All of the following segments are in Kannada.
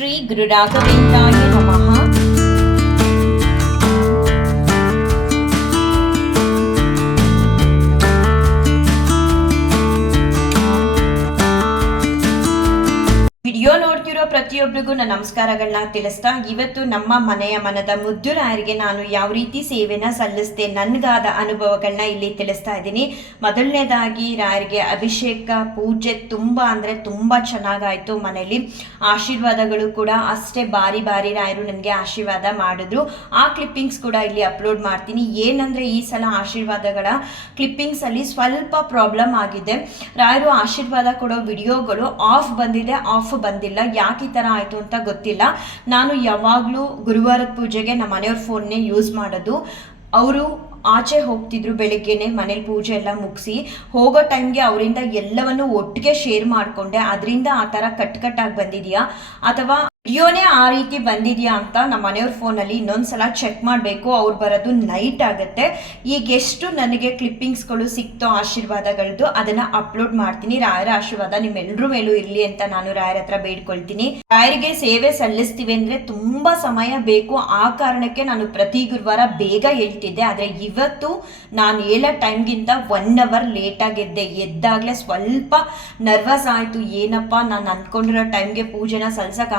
ಶ್ರೀ ಗುರು ರಾಘವೇಂದ್ರಾಯ ಪ್ರತಿಯೊಬ್ಬರಿಗೂ ನನ್ನ ನಮಸ್ಕಾರಗಳನ್ನ ತಿಳಿಸ್ತಾ ಇವತ್ತು ನಮ್ಮ ಮನೆಯ ಮನದ ಮುದ್ದು ರಾಯರಿಗೆ ನಾನು ಯಾವ ರೀತಿ ಸೇವೆನ ಸಲ್ಲಿಸ್ತೆ ನನಗಾದ ಅನುಭವಗಳನ್ನ ಇಲ್ಲಿ ತಿಳಿಸ್ತಾ ಇದ್ದೀನಿ. ಮೊದಲನೇದಾಗಿ ರಾಯರಿಗೆ ಅಭಿಷೇಕ, ಪೂಜೆ ತುಂಬ ಅಂದರೆ ತುಂಬ ಚೆನ್ನಾಗಾಯಿತು ಮನೆಯಲ್ಲಿ ಆಶೀರ್ವಾದಗಳು ಕೂಡ ಅಷ್ಟೇ ಬಾರಿ ಬಾರಿ ರಾಯರು ನನಗೆ ಆಶೀರ್ವಾದ ಮಾಡಿದ್ರು. ಆ ಕ್ಲಿಪ್ಪಿಂಗ್ಸ್ ಕೂಡ ಇಲ್ಲಿ ಅಪ್ಲೋಡ್ ಮಾಡ್ತೀನಿ. ಏನಂದರೆ ಈ ಸಲ ಆಶೀರ್ವಾದಗಳ ಕ್ಲಿಪ್ಪಿಂಗ್ಸಲ್ಲಿ ಸ್ವಲ್ಪ ಪ್ರಾಬ್ಲಮ್ ಆಗಿದೆ. ರಾಯರು ಆಶೀರ್ವಾದ ಕೊಡೋ ವಿಡಿಯೋಗಳು ಆಫ್ ಬಂದಿದೆ ಆಫ್ ಬಂದಿಲ್ಲ. ಯಾಕೆ ಥರ ಆಯಿತು ಅಂತ ಗೊತ್ತಿಲ್ಲ. ನಾನು ಯಾವಾಗಲೂ ಗುರುವಾರದ ಪೂಜೆಗೆ ನಮ್ಮ ಮನೆಯವ್ರ ಫೋನ್ನೇ ಯೂಸ್ ಮಾಡೋದು. ಅವರು ಆಚೆ ಹೋಗ್ತಿದ್ರು ಬೆಳಿಗ್ಗೆನೆ ಮನೇಲಿ ಪೂಜೆ ಎಲ್ಲ ಮುಗಿಸಿ, ಹೋಗೋ ಟೈಮ್ಗೆ ಅವರಿಂದ ಎಲ್ಲವನ್ನು ಒಟ್ಟಿಗೆ ಶೇರ್ ಮಾಡಿಕೊಂಡೆ. ಅದರಿಂದ ಆ ಥರ ಕಟ್ ಕಟ್ ಆಗಿ ಬಂದಿದೆಯಾ? ಅಥವಾ ವಿಡಿಯೋನೇ ಆ ರೀತಿ ಬಂದಿದೆಯಾ ಅಂತ ನಮ್ಮ ಮನೆಯವ್ರ ಫೋನಲ್ಲಿ ಇನ್ನೊಂದ್ಸಲ ಚೆಕ್ ಮಾಡಬೇಕು. ಅವ್ರು ಬರೋದು ನೈಟ್ ಆಗುತ್ತೆ. ಈಗ ಎಷ್ಟು ನನಗೆ ಕ್ಲಿಪ್ಪಿಂಗ್ಸ್ಗಳು ಸಿಕ್ತೋ ಆಶೀರ್ವಾದಗಳದ್ದು ಅದನ್ನ ಅಪ್ಲೋಡ್ ಮಾಡ್ತೀನಿ. ರಾಯರ ಆಶೀರ್ವಾದ ನಿಮ್ಮೆಲ್ಲರ ಮೇಲೂ ಇರಲಿ ಅಂತ ನಾನು ರಾಯರ ಹತ್ರ ಬೇಡ್ಕೊಳ್ತೀನಿ. ರಾಯರಿಗೆ ಸೇವೆ ಸಲ್ಲಿಸ್ತೀವಿ ಅಂದ್ರೆ ತುಂಬಾ ಸಮಯ ಬೇಕು. ಆ ಕಾರಣಕ್ಕೆ ನಾನು ಪ್ರತಿ ಗುರುವಾರ ಬೇಗ ಹೇಳ್ತಿದ್ದೆ. ಆದರೆ ಇವತ್ತು ನಾನು ಹೇಳೋ ಟೈಮ್ಗಿಂತ ಒನ್ ಅವರ್ ಲೇಟ್ ಆಗಿದ್ದೆ. ಎದ್ದಾಗಲೇ ಸ್ವಲ್ಪ ನರ್ವಸ್ ಆಯಿತು. ಏನಪ್ಪ? ನಾನು ಅನ್ಕೊಂಡಿರೋ ಟೈಮ್ಗೆ ಪೂಜೆನ ಸಲ್ಸಕ್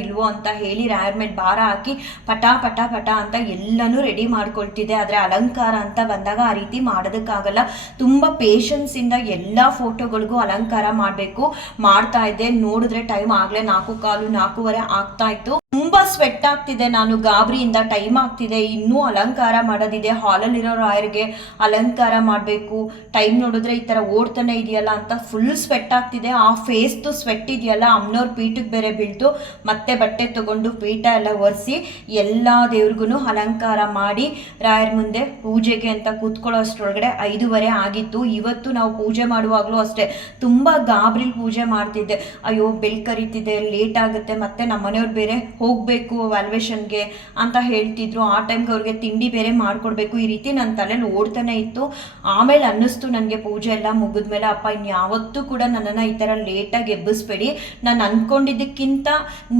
ಇಲ್ವೋ ಅಂತ ಹೇಳಿ ರಾಯರ್ ಮೇಲೆ ಭಾರ ಹಾಕಿ ಪಟ ಪಟ ಪಟ ಅಂತ ಎಲ್ಲನೂ ರೆಡಿ ಮಾಡ್ಕೊಳ್ತಿದೆ. ಆದರೆ ಅಲಂಕಾರ ಅಂತ ಬಂದಾಗ ಆ ರೀತಿ ಮಾಡೋದಕ್ಕಾಗಲ್ಲ. ತುಂಬ ಪೇಷನ್ಸ್ ಇಂದ ಎಲ್ಲ ಫೋಟೋಗಳಿಗೂ ಅಲಂಕಾರ ಮಾಡಬೇಕು. ಮಾಡ್ತಾ ಇದ್ದೆ. ನೋಡಿದ್ರೆ ಟೈಮ್ ಆಗಲೇ ನಾಲ್ಕು ಕಾಲು ನಾಲ್ಕೂವರೆ ಆಗ್ತಾ ಇತ್ತು. ತುಂಬಾ ಸ್ವೆಟ್ ಆಗ್ತಿದೆ. ನಾನು ಗಾಬರಿಯಿಂದ ಟೈಮ್ ಆಗ್ತಿದೆ. ಇನ್ನೂ ಅಲಂಕಾರ ಮಾಡೋದಿದೆ. ಹಾಲಲ್ಲಿರೋ ರಾಯರಿಗೆ ಅಲಂಕಾರ ಮಾಡಬೇಕು. ಟೈಮ್ ನೋಡಿದ್ರೆ ಈ ಥರ ಓಡ್ತಾನೆ ಇದೆಯಲ್ಲ ಅಂತ ಫುಲ್ ಸ್ವೆಟ್ ಆಗ್ತಿದೆ. ಆ ಫೇಸ್ದು ಸ್ವೆಟ್ ಇದೆಯಲ್ಲ, ಅಮ್ಮನವ್ರ ಪೀಠಕ್ಕೆ ಬೇರೆ ಬೀಳ್ತು. ಮತ್ತೆ ಬಟ್ಟೆ ತೊಗೊಂಡು ಪೀಠ ಎಲ್ಲ ಒರೆಸಿ ಎಲ್ಲ ದೇವ್ರಿಗೂ ಅಲಂಕಾರ ಮಾಡಿ ರಾಯರ ಮುಂದೆ ಪೂಜೆಗೆ ಅಂತ ಕೂತ್ಕೊಳ್ಳೋ ಅಷ್ಟರೊಳಗಡೆ ಐದೂವರೆ ಆಗಿತ್ತು. ಇವತ್ತು ನಾವು ಪೂಜೆ ಮಾಡುವಾಗಲೂ ಅಷ್ಟೇ. ತುಂಬ ಗಾಬರಿಲಿ ಪೂಜೆ ಮಾಡ್ತಿದ್ದೆ. ಅಯ್ಯೋ, ಬೆಲ್ ಕರಿತಿದೆ ಲೇಟ್ ಆಗುತ್ತೆ. ಮತ್ತೆ ನಮ್ಮ ಮನೆಯವ್ರು ಬೇರೆ ಹೋಗಬೇಕು ವ್ಯಾಲ್ಯೂಯೇಷನ್ಗೆ ಅಂತ ಹೇಳ್ತಿದ್ರು. ಆ ಟೈಮ್ಗೆ ಅವ್ರಿಗೆ ತಿಂಡಿ ಬೇರೆ ಮಾಡಿಕೊಡ್ಬೇಕು ಈ ರೀತಿ ನನ್ನ ತಲೆಯಲ್ಲಿ ಓಡ್ತಾನೆ ಇತ್ತು. ಆಮೇಲೆ ಅನ್ನಿಸ್ತು ನನಗೆ ಪೂಜೆ ಎಲ್ಲ ಮುಗಿದ್ಮೇಲೆ, ಅಪ್ಪ ಇನ್ಯಾವತ್ತೂ ಕೂಡ ನನ್ನನ್ನು ಈ ಥರ ಲೇಟಾಗಿ ಎಬ್ಬಿಸ್ಬೇಡಿ. ನಾನು ಅಂದ್ಕೊಂಡಿದ್ದಕ್ಕಿಂತ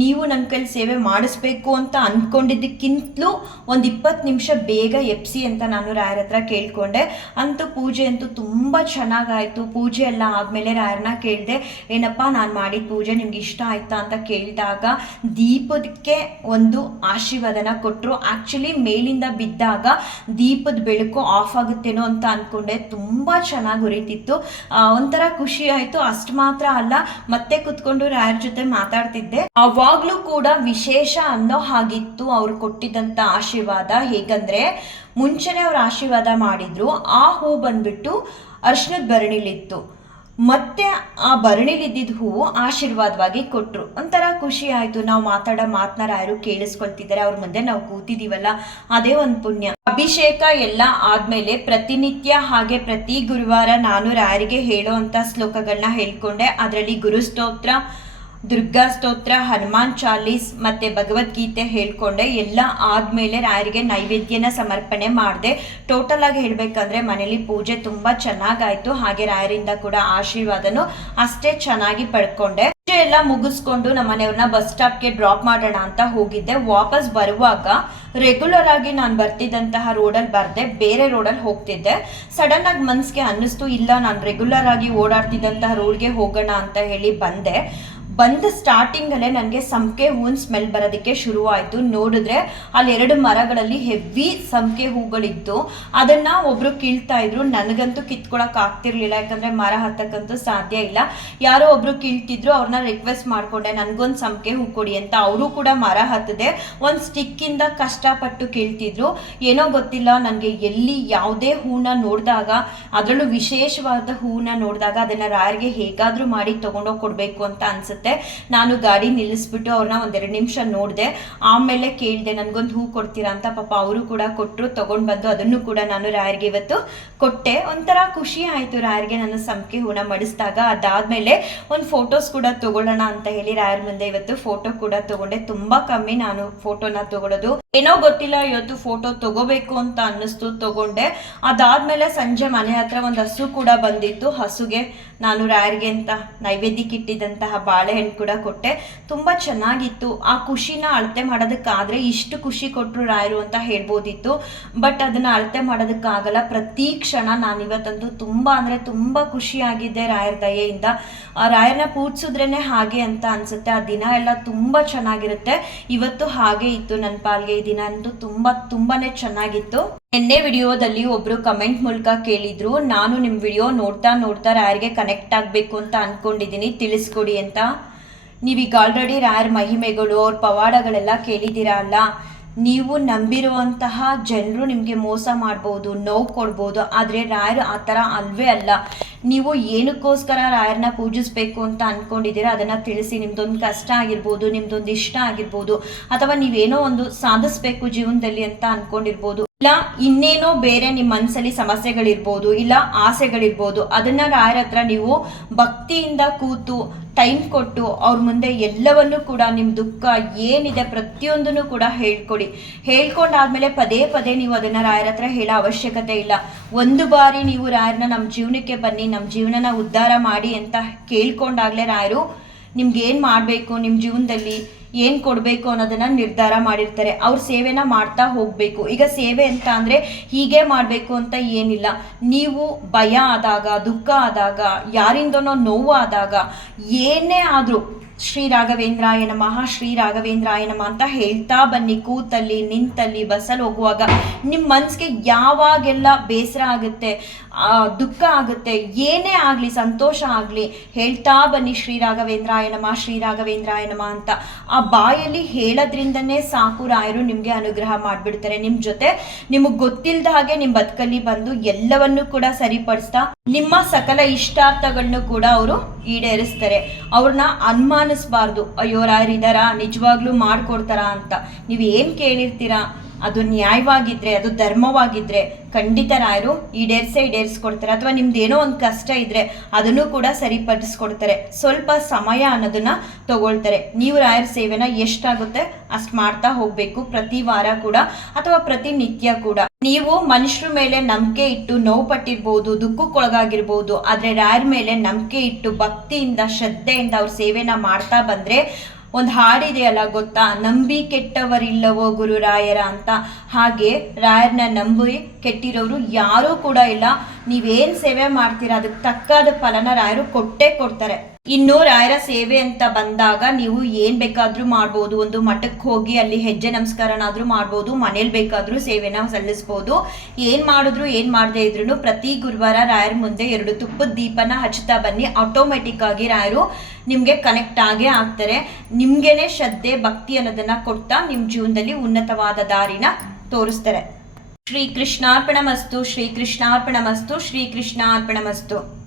ನೀವು ನನ್ನ ಕೈಲಿ ಸೇವೆ ಮಾಡಿಸ್ಬೇಕು ಅಂತ ಅಂದ್ಕೊಂಡಿದ್ದಕ್ಕಿಂತಲೂ ಒಂದು ಇಪ್ಪತ್ತು ನಿಮಿಷ ಬೇಗ ಎಪ್ಸಿ ಅಂತ ನಾನು ರಾಯರ ಹತ್ರ ಕೇಳಿಕೊಂಡೆ. ಅಂತೂ ಪೂಜೆ ಅಂತೂ ತುಂಬ ಚೆನ್ನಾಗಾಯಿತು. ಪೂಜೆ ಎಲ್ಲ ಆದಮೇಲೆ ರಾಯರನ್ನ ಕೇಳಿದೆ, ಏನಪ್ಪ, ನಾನು ಮಾಡಿದ ಪೂಜೆ ನಿಮ್ಗೆ ಇಷ್ಟ ಆಯ್ತಾ? ಅಂತ ಕೇಳಿದಾಗ ದೀಪದಕ್ಕೆ ಒಂದು ಆಶೀರ್ವಾದನ ಕೊಟ್ಟರು ಆ್ಯಕ್ಚುಲಿ ಮೇಲಿಂದ ಬಿದ್ದಾಗ ದೀಪದ ಬೆಳಕು ಆಫ್ ಆಗುತ್ತೇನೋ ಅಂತ ಅಂದ್ಕೊಂಡೆ ತುಂಬ ಚೆನ್ನಾಗಿ ಉರಿತಿತ್ತು. ಒಂಥರ ಖುಷಿ ಆಯಿತು. ಅಷ್ಟು ಮಾತ್ರ ಅಲ್ಲ, ಮತ್ತೆ ಕುತ್ಕೊಂಡು ರಾಯರ ಜೊತೆ ಮಾತಾಡ್ತಿದ್ದೆ. ಅವಾಗ್ಲೂ ಕೂಡ ವಿಶೇಷ ಅನ್ನೋ ಹಾಗಿತ್ತು ಅವ್ರು ಕೊಟ್ಟಿದ್ದಂಥ ಆಶೀರ್ವಾದ. ಹೇಗಂದ್ರೆ, ಮುಂಚೆನೆ ಅವ್ರು ಆಶೀರ್ವಾದ ಮಾಡಿದ್ರು. ಆ ಹೂ ಬಂದ್ಬಿಟ್ಟು ಅರ್ಶನದ ಭರಣಿಲಿತ್ತು ಮತ್ತೆ ಆ ಭರಣಿಲಿದ್ದಿದ್ದ ಹೂವು ಆಶೀರ್ವಾದವಾಗಿ ಕೊಟ್ಟರು ಒಂಥರ ಖುಷಿ ಆಯಿತು. ನಾವು ಮಾತಾಡೋ ಮಾತನ್ನ ಯಾರು ಕೇಳಿಸ್ಕೊಳ್ತಿದ್ದಾರೆ. ಅವ್ರ ಮುಂದೆ ನಾವು ಕೂತಿದ್ದೀವಲ್ಲ ಅದೇ ಒಂದು ಪುಣ್ಯ. ಅಭಿಷೇಕ ಎಲ್ಲ ಆದಮೇಲೆ ಪ್ರತಿನಿತ್ಯ ಹಾಗೆ ಪ್ರತಿ ಗುರುವಾರ ನಾನು ರಾಯರಿಗೆ ಹೇಳೋ ಅಂಥ ಶ್ಲೋಕಗಳನ್ನ ಹೇಳ್ಕೊಂಡೆ. ಅದರಲ್ಲಿ ಗುರುಸ್ತೋತ್ರ ದುರ್ಗಾ ಸ್ತೋತ್ರ, ಹನುಮಾನ್ ಚಾಲೀಸ್ ಮತ್ತೆ ಭಗವದ್ಗೀತೆ ಹೇಳ್ಕೊಂಡೆ. ಎಲ್ಲ ಆದಮೇಲೆ ರಾಯರಿಗೆ ನೈವೇದ್ಯನ ಸಮರ್ಪಣೆ ಮಾಡಿದೆ. ಟೋಟಲ್ ಆಗಿ ಹೇಳ್ಬೇಕಂದ್ರೆ ಮನೇಲಿ ಪೂಜೆ ತುಂಬಾ ಚೆನ್ನಾಗಾಯ್ತು. ಹಾಗೆ ರಾಯರಿಂದ ಕೂಡ ಆಶೀರ್ವಾದನು ಅಷ್ಟೇ ಚೆನ್ನಾಗಿ ಪಡ್ಕೊಂಡೆ. ಪೂಜೆ ಎಲ್ಲ ಮುಗಿಸ್ಕೊಂಡು ನಮ್ಮ ಮನೆಯವ್ರನ್ನ ಬಸ್ ಸ್ಟಾಪ್ಗೆ ಡ್ರಾಪ್ ಮಾಡೋಣ ಅಂತ ಹೋಗಿದ್ದೆ. ವಾಪಸ್ ಬರುವಾಗ ರೆಗ್ಯುಲರ್ ಆಗಿ ನಾನು ಬರ್ತಿದ್ದಂತಹ ರೋಡಲ್ಲಿ ಬರ್ದೆ. ಬೇರೆ ರೋಡಲ್ಲಿ ಹೋಗ್ತಿದ್ದೆ. ಸಡನ್ ಆಗಿ ಮನ್ಸಿಗೆ ಅನ್ನಿಸ್ತು, ಇಲ್ಲ ನಾನು ರೆಗ್ಯುಲರ್ ಆಗಿ ಓಡಾಡ್ತಿದ್ದಂತಹ ರೋಡ್ಗೆ ಹೋಗೋಣ ಅಂತ ಹೇಳಿ ಬಂದೆ. ಬಂದ ಸ್ಟಾರ್ಟಿಂಗಲ್ಲೇ ನನಗೆ ಸಂಪಿಗೆ ಹೂವಿನ ಸ್ಮೆಲ್ ಬರೋದಕ್ಕೆ ಶುರುವಾಯಿತು. ನೋಡಿದ್ರೆ ಅಲ್ಲಿ ಎರಡು ಮರಗಳಲ್ಲಿ ಹೆವಿ ಸಂಪಿಗೆ ಹೂಗಳಿತ್ತು. ಅದನ್ನ ಒಬ್ರು ಕೀಳ್ತಾ ಇದ್ರು. ನನಗಂತೂ ಕಿತ್ಕೊಳಕ್ ಆಗ್ತಿರ್ಲಿಲ್ಲ. ಯಾಕಂದ್ರೆ ಮರ ಹತ್ತಕ್ಕಂತೂ ಸಾಧ್ಯ ಇಲ್ಲ. ಯಾರೋ ಒಬ್ರು ಕೀಳ್ತಿದ್ರು. ಅವ್ರನ್ನ ರಿಕ್ವೆಸ್ಟ್ ಮಾಡ್ಕೊಂಡೆ. ನನ್ಗೊಂದು ಸಂಪಿಗೆ ಹೂ ಕೊಡಿ ಅಂತ. ಅವರು ಕೂಡ ಮರ ಹತ್ತದೆ. ಒಂದು ಸ್ಟಿಕ್ಕಿಂದ ಕಷ್ಟಪಟ್ಟು ಕೀಳ್ತಿದ್ರು. ಏನೋ ಗೊತ್ತಿಲ್ಲ. ನನಗೆ ಎಲ್ಲಿ ಯಾವುದೇ ಹೂನ ನೋಡಿದಾಗ, ಅದರಲ್ಲೂ ವಿಶೇಷವಾದ ಹೂನ ನೋಡಿದಾಗ ಅದನ್ನ ರಾಯರಿಗೆ ಹೇಗಾದ್ರೂ ಮಾಡಿ ತಗೊಂಡೋಗಿ ಕೊಡಬೇಕು ಅಂತ ಅನ್ಸುತ್ತೆ. ನಾನು ಗಾಡಿ ನಿಲ್ಲಿಸ್ಬಿಟ್ಟು ಅವ್ರನ್ನ ಒಂದೆರಡು ನಿಮಿಷ ನೋಡಿದೆ. ಆಮೇಲೆ ಕೇಳಿದೆ, ನನಗೊಂದು ಹೂ ಕೊಡ್ತೀರಾ ಅಂತ? ಪಾಪ ಅವರು ಕೂಡ ಕೊಟ್ಟರು ತೊಗೊಂಡು ಬಂದು ಅದನ್ನು ಕೂಡ ನಾನು ರಾಯರಿಗೆ ಇವತ್ತು ಕೊಟ್ಟೆ. ಒಂಥರ ಖುಷಿ ಆಯಿತು ರಾಯರಿಗೆ ನಾನು ಸಂಪಿಗೆ ಹೂನ ಮಡಿಸಿದಾಗ. ಅದಾದಮೇಲೆ ಒಂದು ಫೋಟೋಸ್ ಕೂಡ ತಗೊಳ್ಳೋಣ ಅಂತ ಹೇಳಿ ರಾಯರ್ ಮುಂದೆ ಇವತ್ತು ಫೋಟೋ ಕೂಡ ತಗೊಂಡೆ. ತುಂಬ ಕಮ್ಮಿ ನಾನು ಫೋಟೋನ ತಗೊಳ್ಳೋದು. ಏನೋ ಗೊತ್ತಿಲ್ಲ, ಇವತ್ತು ಫೋಟೋ ತಗೋಬೇಕು ಅಂತ ಅನ್ನಿಸ್ತು, ತಗೊಂಡೆ. ಅದಾದ್ಮೇಲೆ ಸಂಜೆ ಮನೆ ಹತ್ರ ಒಂದು ಹಸು ಕೂಡ ಬಂದಿತ್ತು. ಹಸುಗೆ ನಾನು ರಾಯರಿಗೆ ಅಂತ ನೈವೇದ್ಯಕ್ಕೆ ಇಟ್ಟಿದ್ದಂತಹ ಬಾಳೆ ಬಾಳೆಹಣ್ಣು ಕೂಡ ಕೊಟ್ಟೆ. ತುಂಬ ಚೆನ್ನಾಗಿತ್ತು. ಆ ಖುಷಿನ ಅಳತೆ ಮಾಡೋದಕ್ಕಾದರೆ ಇಷ್ಟು ಖುಷಿ ಕೊಟ್ಟರು ರಾಯರು ಅಂತ ಹೇಳ್ಬೋದಿತ್ತು. ಬಟ್ ಅದನ್ನ ಅಳತೆ ಮಾಡೋದಕ್ಕಾಗಲ್ಲ. ಪ್ರತಿ ಕ್ಷಣ ನಾನಿವತ್ತಂತೂ ತುಂಬ ಅಂದರೆ ತುಂಬ ಖುಷಿಯಾಗಿದ್ದೆ ರಾಯರ ದಯೆಯಿಂದ. ರಾಯರನ್ನ ಪೂಜಿಸಿದ್ರೇನೆ ಹಾಗೆ ಅಂತ ಅನ್ಸುತ್ತೆ. ಆ ದಿನ ಎಲ್ಲ ತುಂಬ ಚೆನ್ನಾಗಿರುತ್ತೆ. ಇವತ್ತು ಹಾಗೆ ಇತ್ತು ನನ್ನ ಪಾಲ್ಗೆ. ಈ ದಿನ ಅಂತೂ ತುಂಬ, ತುಂಬಾನೇ ಚೆನ್ನಾಗಿತ್ತು. ನಿನ್ನೆ ವಿಡಿಯೋದಲ್ಲಿ ಒಬ್ರು ಕಮೆಂಟ್ ಮೂಲಕ ಕೇಳಿದ್ರು, ನಾನು ನಿಮ್ಮ ವಿಡಿಯೋ ನೋಡ್ತಾ ನೋಡ್ತಾ ರಾಯರ್ಗೆ ಕನೆಕ್ಟ್ ಆಗಬೇಕು ಅಂತ ಅನ್ಕೊಂಡಿದ್ದೀನಿ ತಿಳಿಸ್ಕೊಡಿ ಅಂತ. ನೀವೀಗ ಆಲ್ರೆಡಿ ರಾಯರ್ ಮಹಿಮೆಗಳು, ಅವ್ರ ಪವಾಡಗಳೆಲ್ಲ ಕೇಳಿದ್ದೀರಾ ಅಲ್ಲ? ನೀವು ನಂಬಿರುವಂತಹ ಜನರು ನಿಮಗೆ ಮೋಸ ಮಾಡ್ಬೋದು, ನೋವು ಕೊಡ್ಬೋದು, ಆದರೆ ರಾಯರು ಆ ಥರ ಅಲ್ವೇ ಅಲ್ಲ. ನೀವು ಏನಕ್ಕೋಸ್ಕರ ರಾಯರನ್ನ ಪೂಜಿಸ್ಬೇಕು ಅಂತ ಅನ್ಕೊಂಡಿದ್ದೀರಾ? ಅದನ್ನು ತಿಳಿಸಿ. ನಿಮ್ದೊಂದು ಕಷ್ಟ ಆಗಿರ್ಬೋದು, ನಿಮ್ದೊಂದು ಇಷ್ಟ ಆಗಿರ್ಬೋದು, ಅಥವಾ ನೀವೇನೋ ಒಂದು ಸಾಧಿಸ್ಬೇಕು ಜೀವನದಲ್ಲಿ ಅಂತ ಅನ್ಕೊಂಡಿರ್ಬೋದು. ಇಲ್ಲ, ಇನ್ನೇನೋ ಬೇರೆ ನಿಮ್ಮ ಮನಸ್ಸಲ್ಲಿ ಸಮಸ್ಯೆಗಳಿರ್ಬೋದು, ಇಲ್ಲ ಆಸೆಗಳಿರ್ಬೋದು, ಅದನ್ನ ರಾಯರ ಹತ್ರ ನೀವು ಭಕ್ತಿಯಿಂದ ಕೂತು ಟೈಮ್ ಕೊಟ್ಟು ಅವ್ರ ಮುಂದೆ ಎಲ್ಲವನ್ನೂ ಕೂಡ ನಿಮ್ಮ ದುಃಖ ಏನಿದೆ ಪ್ರತಿಯೊಂದನ್ನು ಕೂಡ ಹೇಳ್ಕೊಡಿ. ಹೇಳ್ಕೊಂಡಾದ್ಮೇಲೆ ಪದೇ ಪದೇ ನೀವು ಅದನ್ನ ರಾಯರ ಹತ್ರ ಹೇಳೋ ಅವಶ್ಯಕತೆ ಇಲ್ಲ. ಒಂದು ಬಾರಿ ನೀವು ರಾಯರನ್ನ ನಮ್ಮ ಜೀವನಕ್ಕೆ ಬನ್ನಿ ನಮ್ಮ ಜೀವನನ ಉದ್ಧಾರ ಮಾಡಿ ಅಂತ ಕೇಳ್ಕೊಂಡಾಗ್ಲೇ ರಾಯರು ನಿಮ್ಗೆ ಏನು ಮಾಡಬೇಕು ನಿಮ್ಮ ಜೀವನದಲ್ಲಿ? ಏನು ಕೊಡಬೇಕು ಅನ್ನೋದನ್ನ ನಿರ್ಧಾರ ಮಾಡಿರ್ತಾರೆ. ಅವ್ರ ಸೇವೆನ ಮಾಡ್ತಾ ಹೋಗಬೇಕು. ಈಗ ಸೇವೆ ಅಂತ ಅಂದರೆ ಹೀಗೆ ಮಾಡಬೇಕು ಅಂತ ಏನಿಲ್ಲ. ನೀವು ಭಯ ಆದಾಗ, ದುಃಖ ಆದಾಗ, ಯಾರಿಂದನೋ ನೋವು ಆದಾಗ ಏನೇ ಆದರೂ ಶ್ರೀ ರಾಘವೇಂದ್ರಾಯ ನಮಃ, ಶ್ರೀ ರಾಘವೇಂದ್ರಾಯ ನಮಃ ಅಂತ ಹೇಳ್ತಾ ಬನ್ನಿ. ಕೂತಲ್ಲಿ, ನಿಂತಲ್ಲಿ, ಬಸ್ಸಲ್ಲಿ ಹೋಗುವಾಗ ನಿಮ್ಮ ಮನಸ್ಸಿಗೆ ಯಾವಾಗೆಲ್ಲ ಬೇಸರ ಆಗುತ್ತೆ? ದುಃಖ ಆಗುತ್ತೆ. ಏನೇ ಆಗಲಿ, ಸಂತೋಷ ಆಗಲಿ, ಹೇಳ್ತಾ ಬನ್ನಿ ಶ್ರೀ ರಾಘವೇಂದ್ರಾಯ ನಮಃ, ಶ್ರೀ ಅಂತ. ಆ ಬಾಯಲ್ಲಿ ಹೇಳೋದ್ರಿಂದನೇ ಸಾಕು ರಾಯರು ನಿಮಗೆ ಅನುಗ್ರಹ ಮಾಡಿಬಿಡ್ತಾರೆ. ನಿಮ್ಮ ಜೊತೆ ನಿಮಗೆ ಗೊತ್ತಿಲ್ಲದ ಹಾಗೆ ನಿಮ್ಮ ಬದುಕಲ್ಲಿ ಬಂದು ಎಲ್ಲವನ್ನೂ ಕೂಡ ಸರಿಪಡಿಸ್ತಾ, ನಿಮ್ಮ ಸಕಲ ಇಷ್ಟಾರ್ಥಗಳನ್ನು ಕೂಡ ಅವರು ಈಡೇರಿಸ್ತಾರೆ. ಅವ್ರನ್ನ ಅನುಮಾನಿಸ್ಬಾರ್ದು. ಅಯ್ಯೋ ರಾಯರಿದಾರ, ನಿಜವಾಗ್ಲೂ ಮಾಡ್ಕೊಡ್ತಾರಾ ಅಂತ. ನೀವು ಏನು ಕೇಳಿರ್ತೀರಾ? ಅದು ನ್ಯಾಯವಾಗಿದ್ರೆ, ಅದು ಧರ್ಮವಾಗಿದ್ರೆ ಖಂಡಿತ ರಾಯರು ಈಡೇರ್ಸೇ ಈಡೇರಿಸ್ಕೊಡ್ತಾರೆ. ಅಥವಾ ನಿಮ್ದು ಏನೋ ಒಂದು ಕಷ್ಟ ಇದ್ರೆ ಅದನ್ನು ಕೂಡ ಸರಿಪಡಿಸ್ಕೊಡ್ತಾರೆ. ಸ್ವಲ್ಪ ಸಮಯ ಅನ್ನೋದನ್ನ ತಗೊಳ್ತಾರೆ. ನೀವು ರಾಯರ ಸೇವೆನ ಎಷ್ಟಾಗುತ್ತೆ ಅಷ್ಟು ಮಾಡ್ತಾ ಹೋಗ್ಬೇಕು ಪ್ರತಿ ವಾರ ಕೂಡ ಅಥವಾ ಪ್ರತಿನಿತ್ಯ ಕೂಡ. ನೀವು ಮನುಷ್ಯರ ಮೇಲೆ ನಂಬಿಕೆ ಇಟ್ಟು ನೋವು ಪಟ್ಟಿರ್ಬೋದು, ದುಃಖಕ್ಕೊಳಗಾಗಿರ್ಬೋದು, ಆದರೆ ರಾಯರ ಮೇಲೆ ನಂಬಿಕೆ ಇಟ್ಟು ಭಕ್ತಿಯಿಂದ, ಶ್ರದ್ಧೆಯಿಂದ ಅವ್ರ ಸೇವೆನ ಮಾಡ್ತಾ ಬಂದ್ರೆ ಒಂದು ಹಾಡಿದೆಯಲ್ಲ ಗೊತ್ತಾ? ನಂಬಿ ಕೆಟ್ಟವರಿಲ್ಲವೋ ಗುರು ರಾಯರ ಅಂತ. ಹಾಗೆ ರಾಯರನ್ನ ನಂಬಿ ಕೆಟ್ಟಿರೋರು ಯಾರೂ ಕೂಡ ಇಲ್ಲ. ನೀವೇನು ಸೇವೆ ಮಾಡ್ತೀರಾ? ಅದಕ್ಕೆ ತಕ್ಕಾದ ಫಲನ ರಾಯರು ಕೊಟ್ಟೇ ಕೊಡ್ತಾರೆ. ಇನ್ನು ರಾಯರ ಸೇವೆ ಅಂತ ಬಂದಾಗ ನೀವು ಏನ್ ಬೇಕಾದ್ರೂ ಮಾಡ್ಬೋದು. ಒಂದು ಮಠಕ್ಕೆ ಹೋಗಿ ಅಲ್ಲಿ ಹೆಜ್ಜೆ ನಮಸ್ಕಾರನಾದ್ರೂ ಮಾಡ್ಬೋದು. ಮನೇಲಿ ಬೇಕಾದ್ರೂ ಸೇವೆನ ಸಲ್ಲಿಸ್ಬೋದು. ಏನ್ ಮಾಡಿದ್ರು ಏನ್ ಮಾಡದೇ ಇದ್ರು ಪ್ರತಿ ಗುರುವಾರ ರಾಯರ ಮುಂದೆ ಎರಡು ತುಪ್ಪದ ದೀಪನ ಹಚ್ತಾ ಬನ್ನಿ. ಆಟೋಮೆಟಿಕ್ ಆಗಿ ರಾಯರು ನಿಮ್ಗೆ ಕನೆಕ್ಟ್ ಆಗೇ ಆಗ್ತಾರೆ. ನಿಮ್ಗೆನೆ ಶ್ರದ್ಧೆ, ಭಕ್ತಿ ಅನ್ನೋದನ್ನ ಕೊಡ್ತಾ ನಿಮ್ ಜೀವನದಲ್ಲಿ ಉನ್ನತವಾದ ದಾರಿನ ತೋರಿಸ್ತಾರೆ. ಶ್ರೀ ಕೃಷ್ಣಾರ್ಪಣಮಸ್ತು ಶ್ರೀ ಕೃಷ್ಣಾರ್ಪಣಮಸ್ತು ಶ್ರೀ ಕೃಷ್ಣಾರ್ಪಣಮಸ್ತು